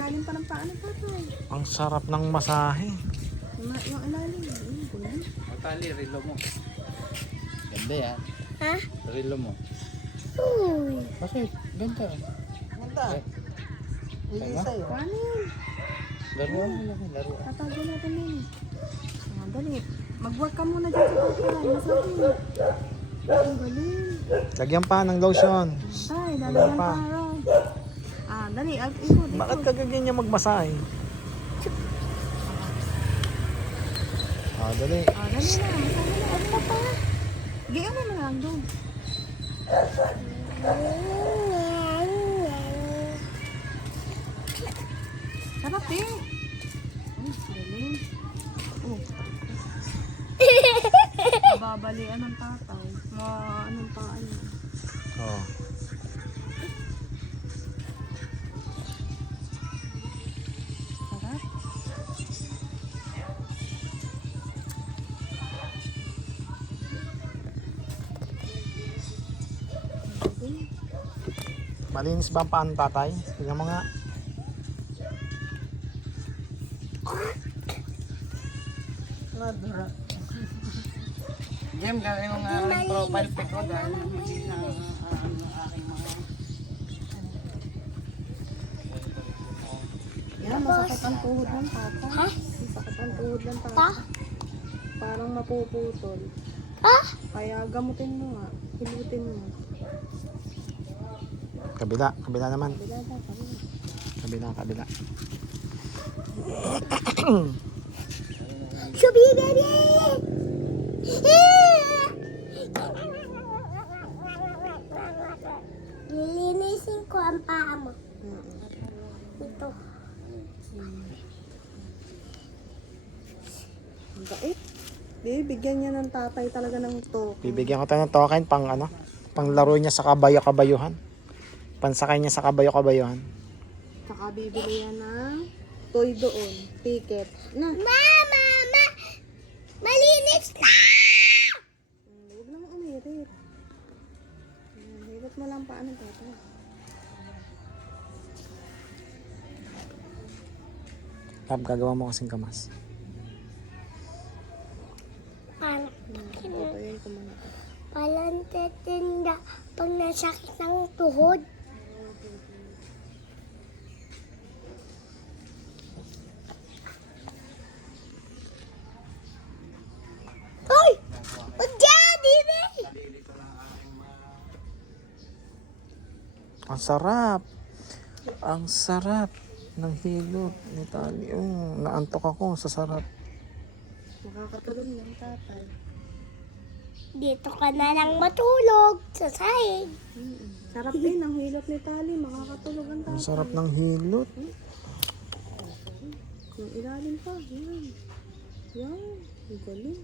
ilalim pa ng paa ng tatay. Ang sarap ng masahe. Yung ilalim. Yung gulan. Matali, relo mo. Ganda yan. Ha? Relo mo. Uy. Bakit? Ganda. Ganda. Hindi Tama? sa'yo. Paano yun? Laro mo lang. Laro. Tatago natin yun. Dali. Mag-work ka muna dyan sa tatay. Masakit. Ang galing. Lagyan pa ng lotion. Tay, lalagyan pa. Dali. Ikot. Bakit kagagyan niya magmasahe? Dali. Dali na. Masahe na. Ano pa? Gayaan mo na lang doon. Sarap eh. Galing. Babalian ng tatay. Anong paan niya. Oh. Sarap. Malinis ba ang paan, tatay? Tingnan mo nga. Nadura. Jem, gawin mo nga ang profile pic ko dahil hindi na aking mga... Yan, masakit ang tuhod ng tata. Ha? Masakit ang tuhod ng tata. Ta? Parang mapuputol. Ha? Kaya gamutin mo nga. Hilutin mo. Kabila. Kabila naman. Bila na, kabila. Kabila, kabila. Shubi baby! Lilinisin ko ang paa mo. Ito. Ang bait. Bigyan niya ng tatay talaga ng to. Bibigyan ko tayo ng token pang ano, pang laro niya sa kabayo-kabayuhan. Pansakay niya sa kabayo-kabayuhan. Saka bibili yan ng toy doon. Ticket. Na. Mama! Malinis na! Huwag lang umirit. Higot mo lang paa ng tatay. Tab, gagawa mo kasing kamas. Patayin ko muna. Palang tetinda pag nasakit ng tuhod. Hoy! Huwag dyan, Bibi! Ang sarap. Ang sarap ng hilot ni Tali. Naantok ako sa sarap. Makakatulog ng tatay. Dito ka na lang matulog sa sahig. Sarap din ang hilot ni Tali. Makakatulog ang Ang tatay. sarap ng hilot. Yung ilalim pa. Yan. Yan. Ang galing.